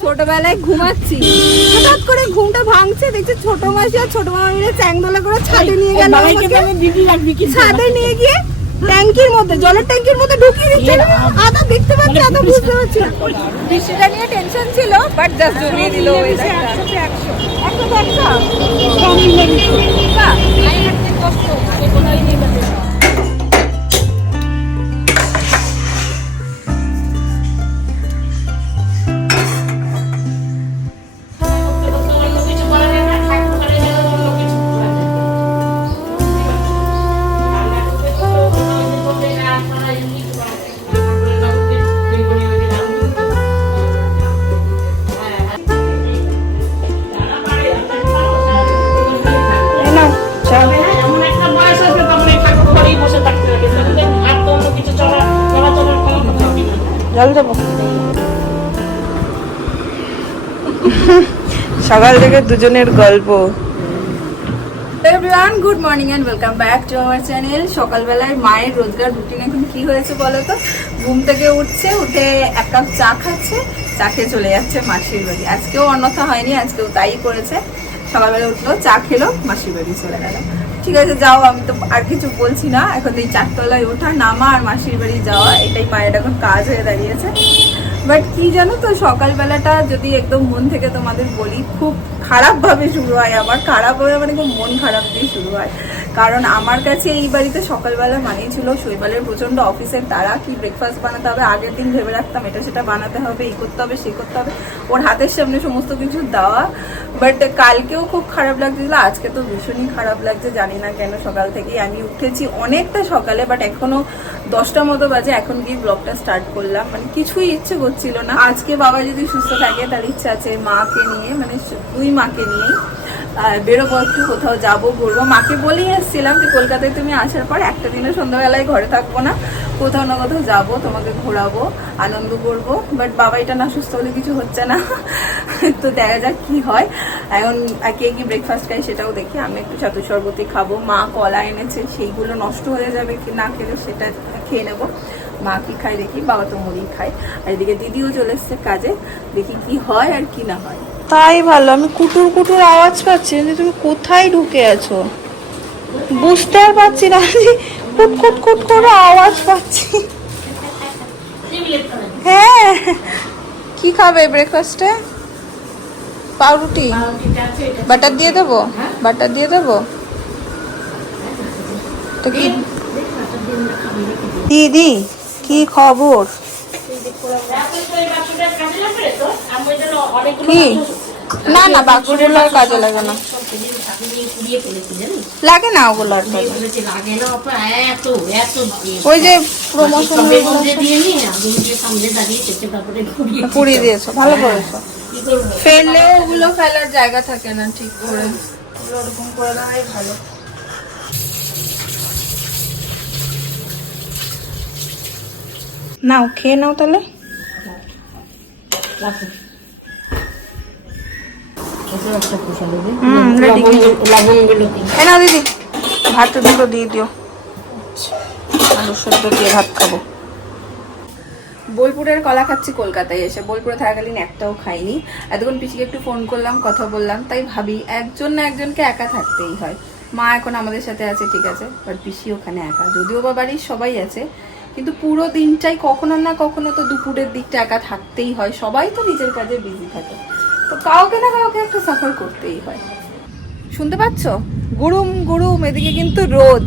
ছোটবেলায় ঘুমাচ্ছি। হঠাৎ করে ঘুমটা ভাঙছে দেখছি ছোট মাসি আর ছোট মামা মিলে চ্যাংদোলা করে ছাদে নিয়ে গেল। ছাদে নিয়ে গিয়ে ট্যাঙ্কির মধ্যে জলের ট্যাঙ্কির মধ্যে ঢুকিয়ে দিচ্ছে। আদা দেখতে পাচ্ছি আদা বুঝতে পারছি না। বৃষ্টিটা নিয়ে টেনশন ছিল বাট জাস্ট জমিয়ে দিল একশো একশোতে একশো সকাল থেকে দুজনের গল্প। Everyone good morning and welcome back to our channel সকালবেলায় মায়ের রোজগার রুটিন এখন কি হয়েছে বলো তো? ঘুম থেকে উঠছে, উঠে এক কাপ চা খাচ্ছে, চা খেয়ে চলে যাচ্ছে মাসির বাড়ি। আজকেও অন্যথা হয়নি, আজকেও তাই করেছে। সকালবেলা উঠল, চা খেলো, মাসির বাড়ি চলে গেল। ঠিক আছে, যাও, আমি তো আর কিছু বলছি না। এখন এই চারতলায় ওঠা, নামা আর মাসির বাড়ি যাওয়া, এটাই মায়ের এখন কাজ হয়ে দাঁড়িয়েছে। বাট কি জানো তো, সকালবেলাটা যদি একদম মন থেকে তোমাদের বলি, খুব খারাপভাবে শুরু হয় আমার। খারাপভাবে মানে খুব মন খারাপ দিয়ে শুরু হয়। কারণ আমার কাছে এই বাড়িতে সকালবেলা মানেই ছিল শৈবালের প্রচণ্ড অফিসের তারা, কি ব্রেকফাস্ট বানাতে হবে, আগের দিন ভেবে রাখতাম এটা সেটা বানাতে হবে, এই করতে হবে সে করতে হবে, ওর হাতের সামনে সমস্ত কিছু দেওয়া। বাট কালকেও খুব খারাপ লাগছিল, আজকে তো ভীষণই খারাপ লাগছে, জানি না কেন সকাল থেকেই আমি উঠেছি অনেকটা সকালে বাট এখনও দশটা মতো বাজে, এখন গিয়ে ব্লগটা স্টার্ট করলাম। মানে কিছুই ইচ্ছে করছিল না। আজকে বাবা যদি সুস্থ থাকে তার ইচ্ছা আছে মাকে নিয়ে মানে দুই মাকে নিয়ে বেরোবো একটু, কোথাও যাব, ঘুরবো। মাকে বলেই এসেছিলাম যে, কলকাতায় তুমি আসার পর একটা দিনের সন্ধ্যাবেলায় ঘরে থাকব না। কোথাও না কোথাও যাব, তোমাকে ঘোরাবো, আনন্দ করব। বাট বাবা এটা না সুস্থ হলে কিছু হচ্ছে না। তো দেখা যাক কি হয়। এখন কে কি ব্রেকফাস্ট খাই সেটাও দেখি। আমি একটু ছাতু শরবতি খাব। মা কলা এনেছে, সেইগুলো নষ্ট হয়ে যাবে কি না খেলে সেটা খেয়ে নেব। মা কি খায় দেখি, বাবা তো মুড়ি খায়। আর এদিকে দিদিও চলে এসছে কাজে। দেখি কি হয় আর কি না হয়। তাই ভালো আমি কুটুর কুটুর আওয়াজ পাচ্ছি যে তুমি কোথায় ঢুকে আছো? বুঝতে আর পারছি না যে কুট কুট কুট করে আওয়াজ পাচ্ছি। হ্যাঁ কি খাবে ব্রেকফাস্টে পাউরুটি? বাটার দিয়ে দেবো? বাটার দিয়ে দেবো? তো কি? দিদি কি খবর? কি? না না বাক্সগুলো আর কাজে লাগে না। লাগে না ওগুলো আর ওই যে প্রমোশন পুড়িয়ে দিয়েছ ভালো করেছ। ফেললে ওগুলো ফেলার জায়গা থাকে না ঠিক করে। ওরকম করে দেওয়াই ভালো। নাও খেয়ে নাও তাহলে। হুম ready। দিদি, ভাত দুটো দিয়ে দিও। আলু দিয়ে ভাত খাব। বোলপুরের কলা খাচ্ছি কলকাতায় এসে। বোলপুরে থাকাকালীন একটাও খাইনি। এতক্ষণ পিছিয়ে একটু ফোন করলাম, কথা বললাম। তাই ভাবি, একজন না একজনকে একা থাকতেই হয়। মা এখন আমাদের সাথে আছে, ঠিক আছে। বাট পিসি ওখানে একা। যদিও বা বাড়ির সবাই আছে। কিন্তু পুরো দিনটাই কখনো না কখনো তো দুপুরের দিকটা একা থাকতেই হয়। সবাই তো নিজের কাজে বিজি থাকে। তো কাউকে না কাউকে একটা সাফার করতেই হয়। শুনতে পাচ্ছ? গুরুম গুরুম এদিকে কিন্তু রোদ।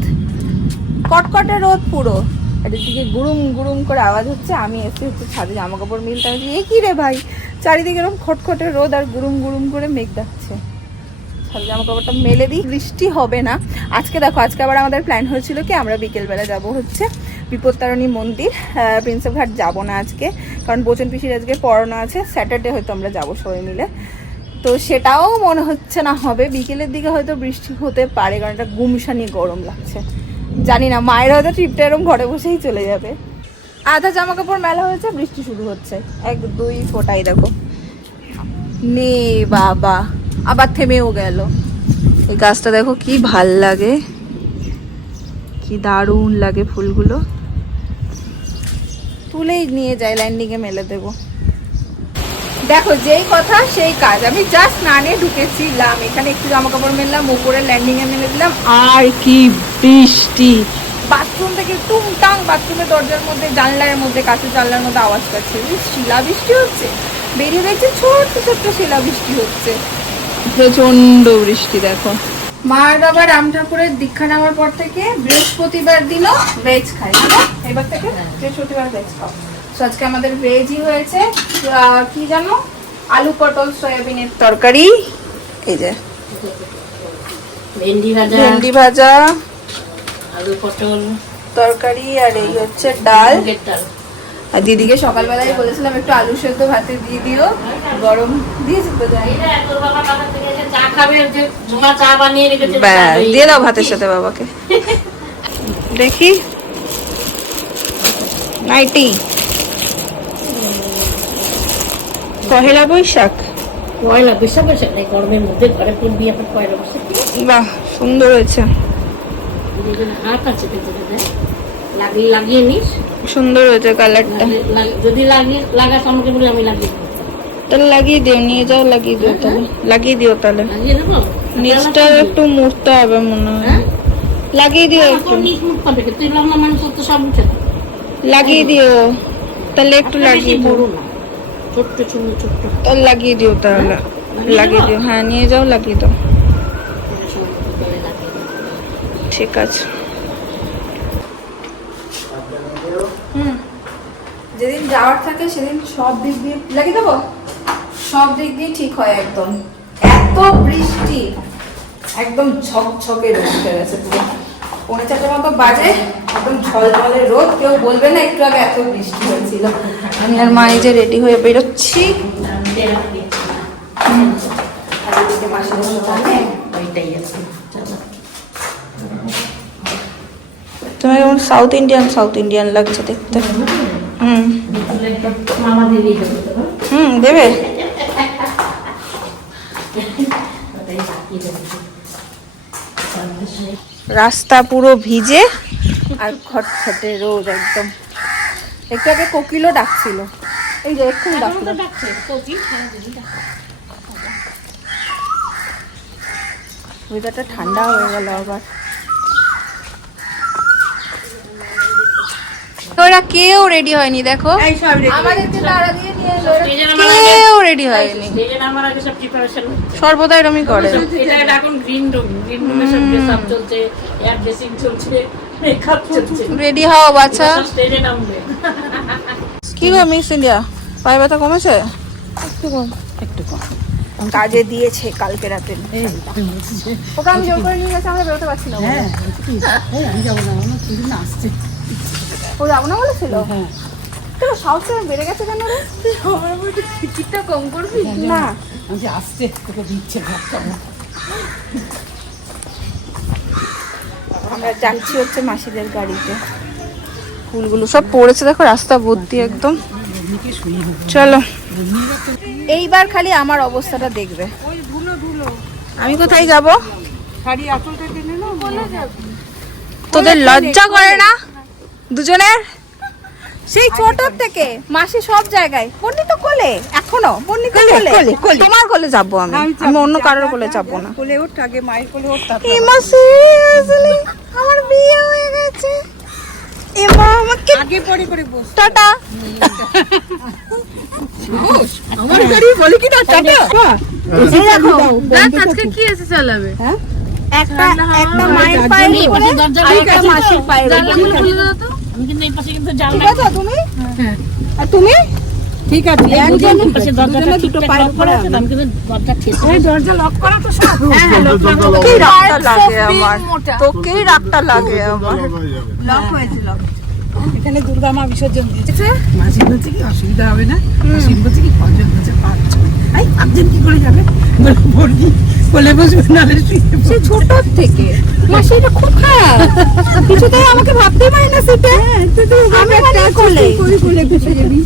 কটকটে রোদ পুরো। আর এদিকে গুরুম গুরুম করে আওয়াজ হচ্ছে, আমি এসে হচ্ছে ছাদে জামা কাপড় মিলতে আমি এ কি রে ভাই? চারিদিকে এরকম খটখটে রোদ আর গুরুম গুরুম করে মেঘ ডাকছে। ছাদে জামা কাপড়টা মেলে দিই। বৃষ্টি হবে না। আজকে দেখো, আজকে আবার আমাদের প্ল্যান হয়েছিল কি, আমরা বিকেলবেলা যাব হচ্ছে বিপত্তারণী মন্দির প্রিন্সেপ ঘাট যাব না আজকে। কারণ বোচন পিসির আজকে পড়ানো আছে স্যাটারডে হয়তো আমরা যাব সবাই মিলে। তো সেটাও মনে হচ্ছে না হবে। বিকেলের দিকে হয়তো বৃষ্টি হতে পারে, কারণ একটা গুমসানি গরম লাগছে। জানি না, মায়ের হয়তো ট্রিপটা এরকম ঘরে বসেই চলে যাবে। আধা জামা কাপড় মেলা হয়েছে, বৃষ্টি শুরু হচ্ছে। এক, দুই ফোটাই দেখো। নে বাবা, আবার থেমেও গেল। গাছটা দেখো কি ভালো লাগে, কি দারুণ লাগে ফুলগুলো। তুলেই নিয়ে যাই ল্যান্ডিংয়ে মেলে দেবো। দেখো, যেই কথা সেই কাজ। আমি জাস্ট স্নানে ঢুকেছিলাম। এখানে একটু জামা কাপড় মেললাম, উপরে ল্যান্ডিংয়ে মেলে দিলাম। আর কি বৃষ্টি! বাথরুম থেকে টুংটাং বাথরুমের দরজার মধ্যে, জানলার মধ্যে, কাঁচের জানলার মধ্যে আওয়াজ পাচ্ছে। শিলা বৃষ্টি হচ্ছে? বেরিয়ে দেখছি ছোট্ট ছোট্ট শিলা বৃষ্টি হচ্ছে। প্রচণ্ড বৃষ্টি, দেখো। মার বাবা রাম ঠাকুরের দীক্ষা নেওয়ার পর থেকে বৃহস্পতিবার দিনও ভেজ খাই এবার থেকে বৃহস্পতিবার ভেজ খাও। So, আজকে আমাদের ভেজই হয়েছে কি জানো? আলু পটল সয়াবিনের তরকারি। এই যে। ভেন্ডি ভাজা। ভেন্ডি ভাজা আলু পটল। তরকারি আর এই হচ্ছে ডাল। ডাল। আর দিদিকে সকালবেলায় বলেছিলাম একটু আলু সেদ্ধ ভাতে দিয়ে দিও গরম দিয়েছি তো দিয়ে দাও ভাতের সাথে বাবাকে। দেখি। নাইটি। পহেলা বৈশাখ। পয়লা বৈশাখ বৈশাখ নেই গরমের মধ্যে ঘরে পড়বি আবার পয়লা বৈশাখ বাহ সুন্দর হয়েছে। হাত আছে লাগিয়ে লাগিয়ে নিস। সুন্দর হয়েছে কালারটা যদি লাগিয়ে লাগাস আমাকে বলে আমি লাগিয়ে তাহলে লাগিয়ে দিও নিয়ে যাও লাগিয়ে দিও তাহলে। লাগিয়ে দিও তাহলে। নিচটা একটু মুড়তে হবে মনে হয়। হ্যাঁ? লাগিয়ে দিও একটু। সব উঠে লাগিয়ে দিও। তাহলে একটু লাগিয়ে দিও। তাহলে লাগিয়ে দিও তাহলে। লাগিয়ে লাগিয়ে দিও। হ্যাঁ নিয়ে যাও লাগিয়ে দাও। ঠিক আছে। হুম। যেদিন যাওয়ার থাকে সেদিন সব দিক দিয়ে লাগিয়ে দেবো? সব দিক দিয়ে ঠিক হয় একদম। এত বৃষ্টি একদম ঝকঝকে রোদ উঠে গেছে পুরো। পৌনে চারটে মতো বাজে একদম ঝলঝলে রোদ। কেউ বলবে না একটু আগে এত বৃষ্টি হয়েছিল। আমি আর মা এই যে রেডি হয়ে বেরোচ্ছি। তোমার কেমন সাউথ ইন্ডিয়ান সাউথ ইন্ডিয়ান লাগছে দেখতে। হুম। হুম দেবে? দেবে রাস্তা পুরো ভিজে আর খটখটে রোদ একদম। একটু আগে কোকিলও ডাকছিল। এই যে এক্ষুনি ডাকছিল ওয়েদারটা ঠান্ডা হয়ে গেল আবার। ওরা কেউ রেডি হয়নি দেখো। কেউ রেডি হয়নি। সর্বদা এরমই করে। রেডি হও বাচ্চা কি গো মিক্স ইন্ডিয়া পায়ে ব্যথা কমেছে? একটু কম। একটু কম। কাজে দিয়েছে কালকে রাতে। ওকে আমি জোর করে নিয়ে গেছে আমরা বেরোতে পারছি না। বলে। আমি যাব না আমার তুমি আসছে। ও যাব না বলেছিল? তোর সাহস বেড়ে গেছে কেন রে? আমার মধ্যে টিকিটটা কম করবি? না। আমি যে আসছে তোকে দিচ্ছে আমরা যাচ্ছি হচ্ছে মাসিদের গাড়িতে। ফুলগুলো সব পড়েছে দেখো রাস্তা ভর্তি একদম। চলো। এইবার খালি আমার অবস্থাটা দেখবে। আমি কোথায় যাব? তোদের লজ্জা করে না? দুজনের? সেই ছোটর থেকে। মাসি সব জায়গায়। বন্নি তো কোলে এখনও। বন্নি তো কোলে কোলে। তোমার কোলে যাব আমি। আমি অন্য কারোর কোলে যাব না। কোলে ওঠ আগে মায়ের কোলে ওঠ এমা সিরিয়াসলি আমার বিয়ে হয়ে গেছে। এমা আমাকে আগে পরে করে বস। টাটা। আমার গাড়ি বলি কি না টাটা? এই দেখো দেখ আজকে কি এসে চালাবে? হ্যাঁ? একটা একটা মায়ের পায়ে এই পড়ে আর লাগানো একটা মাসির পায়ে আমি কিন্তু এই পাশে কিন্তু ঠিক আছে তুমি? হ্যাঁ। আর তুমি? ঠিক আছে একজন পাশে দরজাটা ঠিকঠাক লক করা আছে আমি কিন্তু দরজা ঠেসে এই দরজা লক করা তো সব। লাগে আমার? তোকেই রাগটা লাগে আমার লক হয়েছে লক এখানে দুর্গা মা বিসর্জন দিয়েছে। মাঝে বলছে কি অসুবিধা হবে না? মাসি বলছে কি কজন বলছে পাঁচ এই পাঁচজন কি করে যাবে? বলে। বর্দি বলে বসবে পড়বে। সে ছোট থেকে। মাসি এটা খুব খারাপ। কিছুতেই আমাকে ভাবতেই পারি না সেটা। আমি মানে কোলে কোলে কোলে বসে যাবি।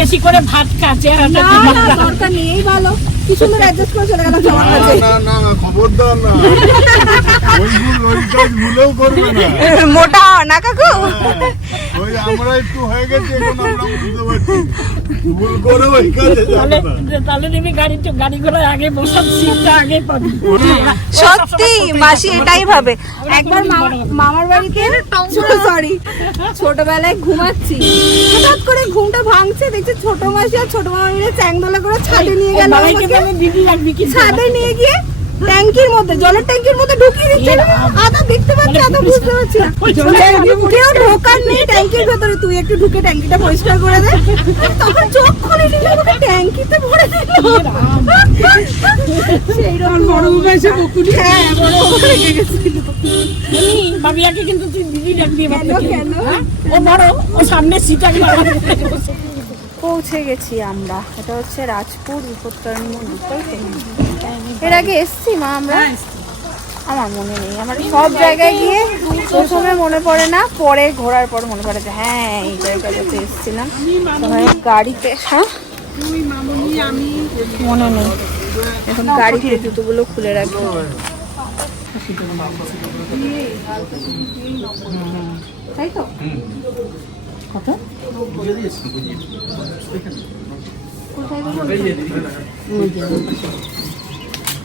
বেশি করে ভাত না না দরকার নেই ভালো। কি সুন্দর অ্যাডজাস্ট করে চলে গেলাম সবার কাছে। না না না খবরদার না। ওই ভুল ওই কাজ ভুলেও করবে না। মোটা হও না কাকু ওই আমরা একটু হয়ে গেছে এখন আমরা বুঝতে পারছি। ভুল করে ওই কাজে তাহলে তাহলে তুমি গাড়ি গাড়ি করে আগে বসার সিটটা আগে পাবি। সত্যি মাসি এটাই ভাবে। একবার মামার বাড়িতে সরি ছোটবেলায় ঘুমাচ্ছি। হঠাৎ করে ঘুমটা ভাঙছে দেখছি ছোট মাসি আর ছোট মামা মিলে চ্যাংদোলা করে ছাদে নিয়ে গেল ছাদে নিয়ে গিয়ে ট্যাঙ্কির মধ্যে জলের ট্যাঙ্কির মধ্যে ঢুকিয়ে দিচ্ছে আদা দেখতে পাচ্ছি আদা বুঝতে পারছি না। কেউ ঢোকার নেই ট্যাঙ্কির ভেতরে। তুই একটু ঢুকে ট্যাঙ্কিটা পরিষ্কার করে দে। তখন চোখ খুলে নিলে আমাকে ট্যাঙ্কিতে ভরে দিল। সেই আমার বড় বাবা এসে বকুনি। হ্যাঁ বড় হয়ে গেছিল। বাবিয়াকে কিন্তু তুই দিদি কেন। কেন? হ্যাঁ? ও বড় ও সামনে সিট আগে পৌঁছে গেছি আমরা। এটা হচ্ছে রাজপুর বিপত্তারণী মন্দির? এর আগে এসছি মা আমরা? আমার মনে নেই আমার সব জায়গায় গিয়ে প্রথমে মনে পড়ে না পরে ঘোরার পর মনে পড়ে যে হ্যাঁ এই জায়গাটাতে এসেছিলাম। গাড়িতে হ্যাঁ? মনে নেই। এখন গাড়িতে জুতোগুলো খুলে রাখি। তাই তো? কোথায়?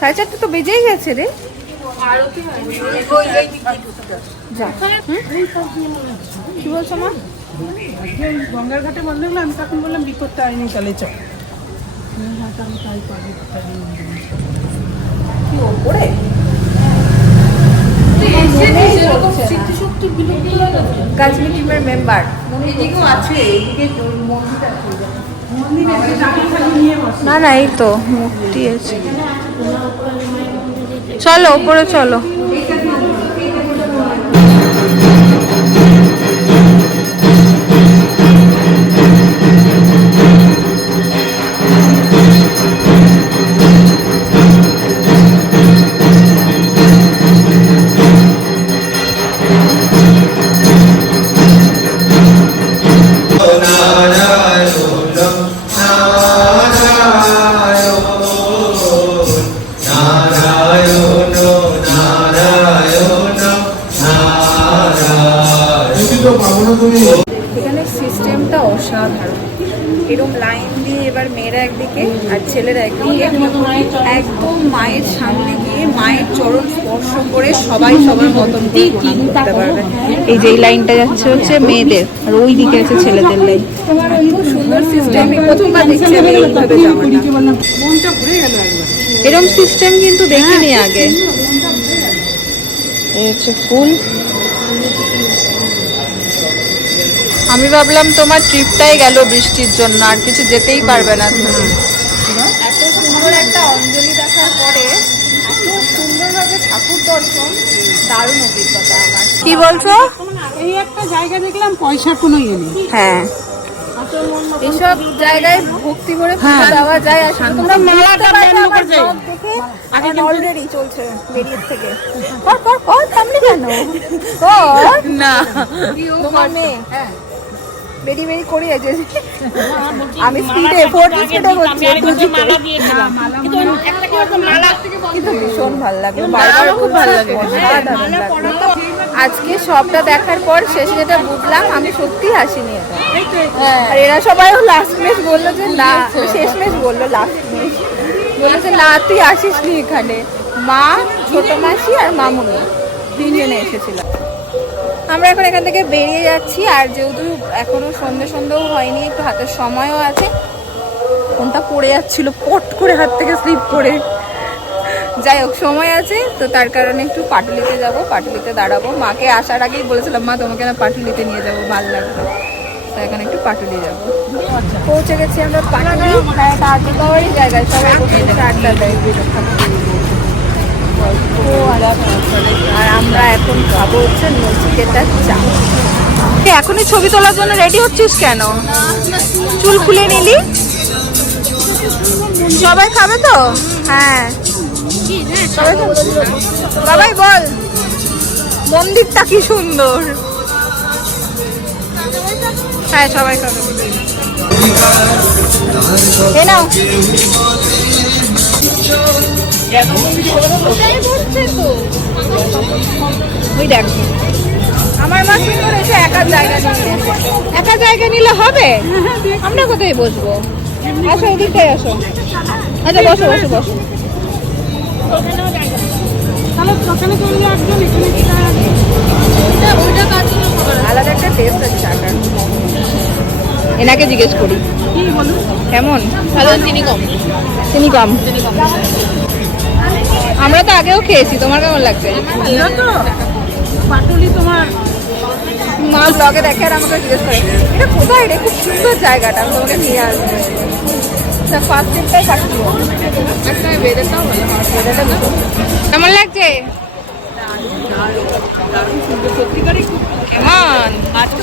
সাড়ে চারটে তো বেজেই গেছে রে। কি বলছো মা? গঙ্গার ঘাটে বন্ধ হলো আমি তখন বললাম বিপদ তারিনি তাহলে চল। কি ওপরে? টিমের মেম্বার এদিকেও আছে এদিকে মন্দির আছে। না না এই তো মুক্তি আছে। চলো ওপরে চলো। এরকম লাইন দিয়ে এবার মেয়েরা একদিকে আর ছেলেরা একদিকে। একদম মায়ের সামনে গিয়ে মায়ের চরণ স্পর্শ করে সবাই সবার মতন করতে পারবে। এই যে এই লাইনটা যাচ্ছে হচ্ছে মেয়েদের আর ওই দিকে আছে ছেলেদের লাইন খুব সুন্দর সিস্টেম প্রথমবার দেখছি আমি এইভাবে মনটা ঘুরে গেল এরকম সিস্টেম কিন্তু দেখিনি আগে। এই হচ্ছে ফুল। আমি ভাবলাম তোমার ট্রিপটাই গেল বৃষ্টির জন্য আর কিছু যেতেই পারবে না তুমি। এত সুন্দর একটা অঞ্জলি দেখার পরে এত সুন্দরভাবে ঠাকুর দর্শন দারুণ অভিজ্ঞতা আমার। কি বলছো? এই একটা জায়গা দেখলাম পয়সার কোনো ইয়ে নেই। হ্যাঁ। এইসব জায়গায় ভক্তি করে পুজো দেওয়া যায় আর তোমরা মালাটা অলরেডি চলছে বেরিয়ে থেকে। কর কর কর থামলি কেন? কর। না। তোমার মেয়ে বেরি বেরি করে আছে আমি স্পিডে স্পিডে করছি মালা দিয়ে কিন্তু একটা কি হতো মালা কিন্তু ভীষণ ভালো লাগল বারবার খুব ভালো লাগে। আজকে সবটা দেখার পর শেষে যেটা বুঝলাম আমি সত্যি হাসিনি এটা। আর এরা সবাই লাস্ট মেশ বলল যে না শেষ মেশ বলল লাস্ট মেশ বলল যে না তুই আসিস নি এখানে। মা ছোট মাসি আর মামুনি তিনজনে এসেছিল আমরা এখন এখান থেকে বেরিয়ে যাচ্ছি, আর যেহেতু এখনও সন্ধে সন্ধ্যেও হয়নি, একটু হাতের সময়ও আছে। ফোনটা পড়ে যাচ্ছিল, পট করে হাত থেকে স্লিপ করে। যাই হোক, সময় আছে, তো তার কারণে একটু পাটুলিতে যাব পাটুলিতে দাঁড়াবো। মাকে আসার আগেই বলেছিলাম, মা, তোমাকে না পাটুলিতে নিয়ে যাব, ভালো লাগবে তো এখন একটু পাটুলি যাব। পৌঁছে গেছি আমরা পাটুলি হ্যাঁ পাওয়ারই জায়গায় সবাই আড্ডা দেয়। গল্প আলাপ আর আমরা এখন খাব হচ্ছে নচিকেতার চা। এখনই ছবি তোলার জন্য রেডি হচ্ছিস কেন? চুল খুলে নিলি? সবাই খাবে তো? হ্যাঁ। সবাই বল। মন্দিরটা কি সুন্দর। হ্যাঁ সবাই খাবে। এ নাও। ওই দেখ। আমার মা একা জায়গা একা জায়গা নিলে হবে? আমরা কোথায় বসবো? আসো ওদিকটাই আসো। আচ্ছা বসো বসো বসো। আলাদা একটা টেস্ট আছে চাটার এনাকে জিজ্ঞেস করি। কেমন? ভালো চিনি কম। চিনি কম। আমরা তো আগেও খেয়েছি তোমার কেমন লাগছে? পাটুলি তোমার মা ব্লগে দেখে আর আমাকে জিজ্ঞেস করে এটা কোথায় রে? খুব সুন্দর জায়গাটা আমি তোমাকে নিয়ে আসব। ফার্স্ট টাইমটাই কাটবো একটা বেড়েটাও ভালো। কেমন লাগছে কেমন আজকে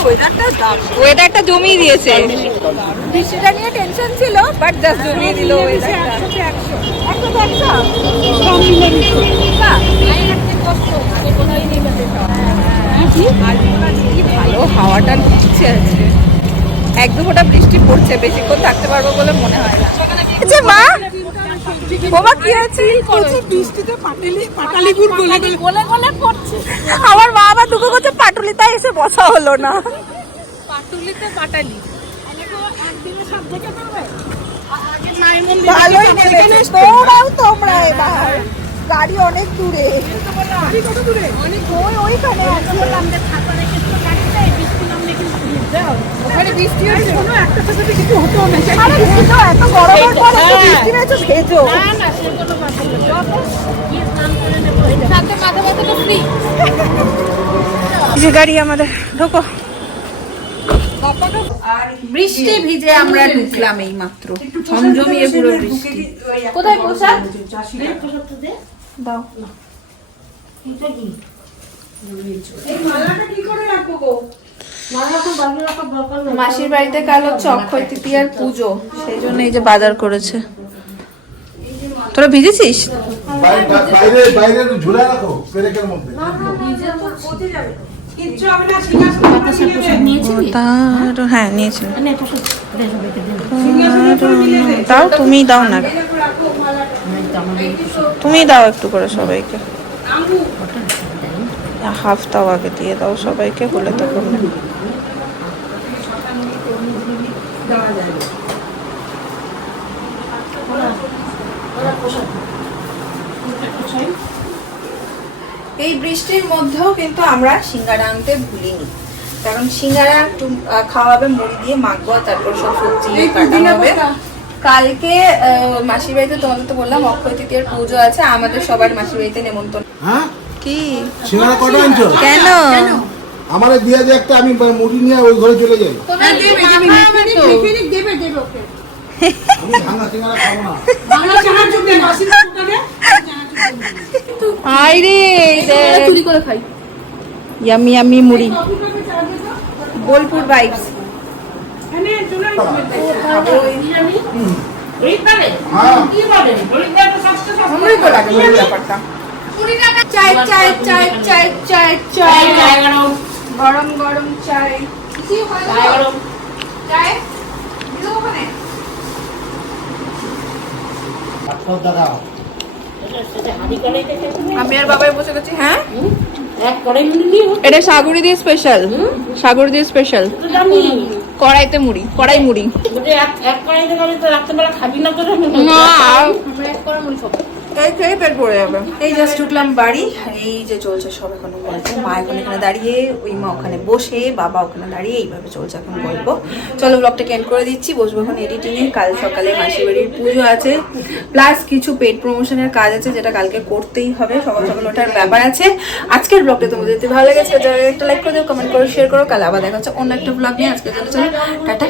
ওয়েদারটা ওয়েদারটা জমিয়ে দিয়েছে। বৃষ্টিটা নিয়ে টেনশন ছিল বাট জাস্ট জমিয়ে দিল ভালো হাওয়াটা ঢুকছে আজকে এক দু ফোঁটা বৃষ্টি পড়ছে বেশিক্ষণ থাকতে পারব বলে মনে হয় না। আচ্ছা, মা! বাবা কি বৃষ্টিতে পাটালি পড়ছে। আমার মা আবার ঢুকে করছে পাটুলি তাই এসে বসা হলো না। পাটুলিতে পাটালি। দেখে ভালোই নেবে তোমরা এবার। গাড়ি অনেক দূরে। দূরে। অনেক ওই ওইখানে আছে। ওখানে বৃষ্টি হচ্ছে। কোনো একটা সাথে কিছু হতো না। আরে ভিজো, এত গরমের পর একটু বৃষ্টি হয়েছে ভেজো। যে গাড়ি আমাদের ঢোকো। বৃষ্টি ভিজে আমরা ঢুকলাম এই মাত্র ঝমঝমিয়ে পুরো বৃষ্টি। কোথায় পোশাক দাও। মাসির বাড়িতে কাল হচ্ছে অক্ষয় তৃতীয়ার পুজো সেই জন্য এই যে বাজার করেছে। তোরা ভিজেছিস? বাইরে বাইরে ঝুলে রাখো পেরেকের মধ্যে। কিচ্ছু হবে না সিংহাসন তার হ্যাঁ নিয়েছিল দাও তুমি দাও না। তুমি দাও একটু করে সবাইকে। হাফ দাও আগে দিয়ে দাও সবাইকে বলে তো এই বৃষ্টির মধ্যেও কিন্তু আমরা সিঙ্গারা আনতে ভুলিনি। কারণ সিঙ্গারা একটু আহ, খাওয়া হবে মুড়ি দিয়ে মাখবো তারপর সব সবজি কাটা হবে। কালকে আহ, মাসির বাড়িতে তোমাদের তো বললাম অক্ষয় তৃতীয়ার পুজো আছে আমাদের সবার মাসির বাড়িতে নেমন্তন্ন। হ্যাঁ? কি? কেন? আমার দিয়ে যে একটা আমি মুড়ি নিয়ে ওই ঘরে চলে যাই। দেবে দেবে ওকে। আমি ভাঙা সিঙ্গারা খাব না। বাংলা চানার জন্য বাসির দোকানে আইরে চুরি করে খাই। ইয়ামি ইয়ামি মুড়ি। বোলপুর ভাইবস? হ্যাঁ। চাই চাই চাই চাই চাই চায় গরম, গরম চাই। গরম। চাই। ওখানে? আমি আর বাবাই বসে গেছি হ্যাঁ। এটা সাগরি দিয়ে স্পেশাল সাগর দিয়ে স্পেশাল কড়াইতে মুড়ি কড়াই মুড়ি। এক- কড়াইতে খাবি না? এই পেট ভরে যাবে। এই জাস্ট উঠলাম বাড়ি, এই যে চলছে সব এখন গল্প। মা এখন এখানে দাঁড়িয়ে, ওই মা ওখানে বসে, বাবা ওখানে দাঁড়িয়ে এইভাবে চলছে এখন গল্প। চলো ব্লগটাকে এন্ড করে দিচ্ছি, বসবো এখন এডিটিং এ কাল সকালে মাসির বাড়ির পুজো আছে। প্লাস কিছু পেড প্রমোশনের কাজ আছে, যেটা কালকে করতেই হবে। সকাল সকাল ওঠার ব্যাপার আছে। আজকের ব্লগটা তোমাদের যদি ভালো লেগেছে একটা লাইক করে দিও কমেন্ট করো শেয়ার করো। কাল আবার দেখা হচ্ছে অন্য একটা ব্লগ নিয়ে। আজকের জন্য চলো, টাটা